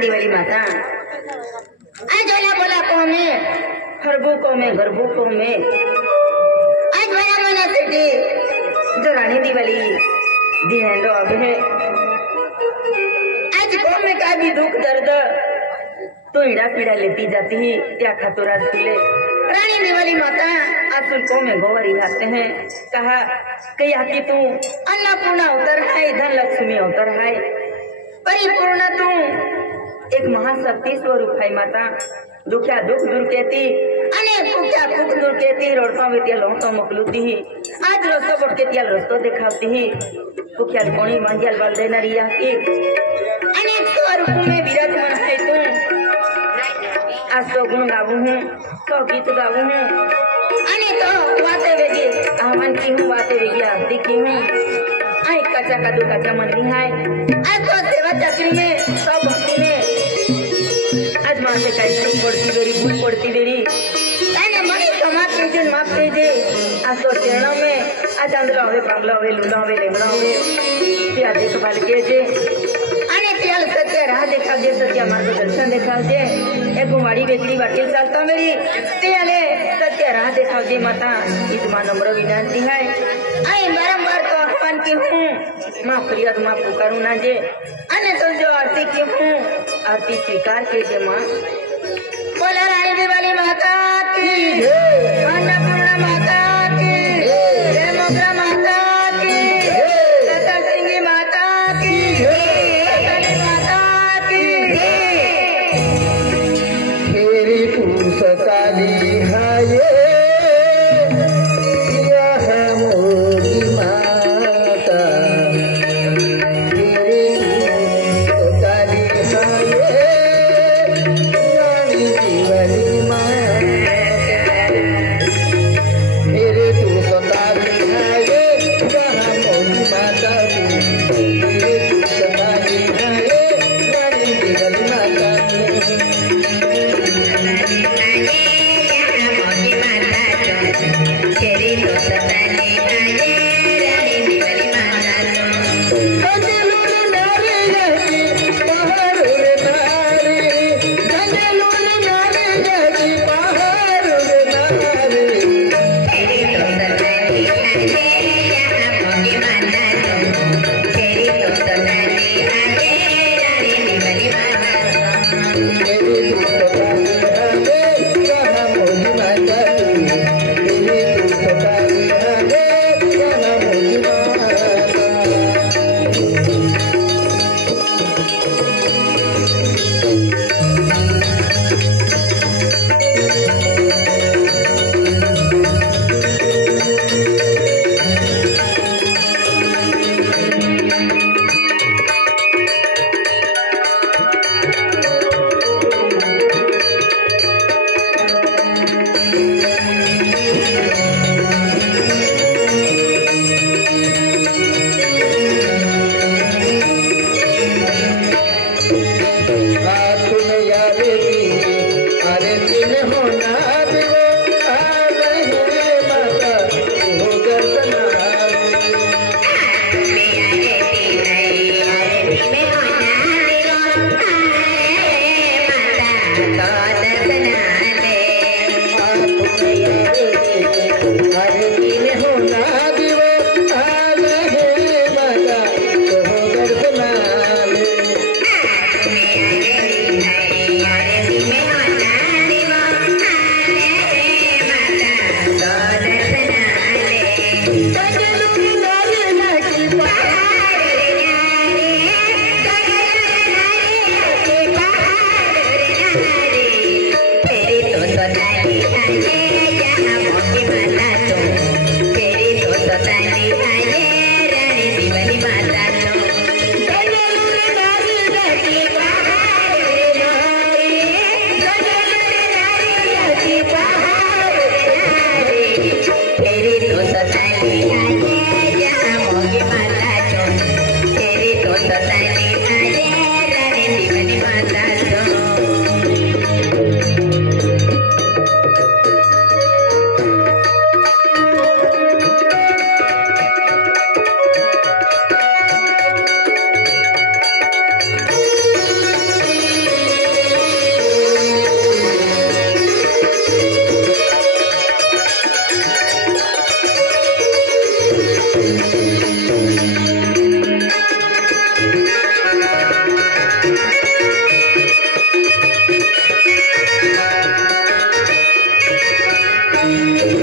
दिवाली माता आज ओला बोला को में हरबू को में गरबू को में आज बड़ा मना सेठी जो रानी दिवाली दिहेंडो अब है आज को में का भी दुख दर्द तो इड़ा पीड़ा लेती जाती ही क्या खातुरा सुले रानी दिवाली माता आसुल को में गोवरी आते हैं कहा कि आती तू अन्नपूर्णा उतर है धन लक्ष्मी उतर है परिपूर्ण तू एक महाशक्ति स्वरूप है माता दुख्या दुख दूर कहती अनेक कुख्या कुख दूर कहती रोडता में तिया लोटो मोकलुती ही आज रस्तो बोट के तिया रस्तो दिखाती ही कुख्या कोणी मंजिल बल देना रिया की अनेक स्वरूप में विराजमान है तू आज तो गुण गाऊ हूँ तो गीत गाऊ हूँ अने तो बातें वेगी आमन की हूँ बातें वेगी आरती की हूँ आई कच्चा कदू कच्चा मन नहीं है आज तो सेवा चक्री में सब भक्ति में आज माँ से कहीं तुम पड़ती बेरी भूल पड़ती बेरी ताने मनी समाज के जन माफ के जे आज तो चरणों में आज अंदर होवे बांगला होवे लूला होवे लेमड़ा होवे त्या देखभाल के जे अने त्याल सत्य राह देखा जे सत्य मार्गदर्शन देखा जे एक गुमाड़ी बेकरी वाटिल चालता मेरी त्याले सत्य राह देखा जे माता इस मां नम्र विनंती है आई बारंबार तो आह्वान की हूँ माँ फरियाद माँ पुकारू ना जे अने तो जो आरती की हूँ आरती स्वीकार कीजिए माँ बोला रानी दिवाली माता की अन्नपूर्णा माता की जय मोगरा माता की सतर सिंगी माता की काली माता की तेरी पूस काली हाय है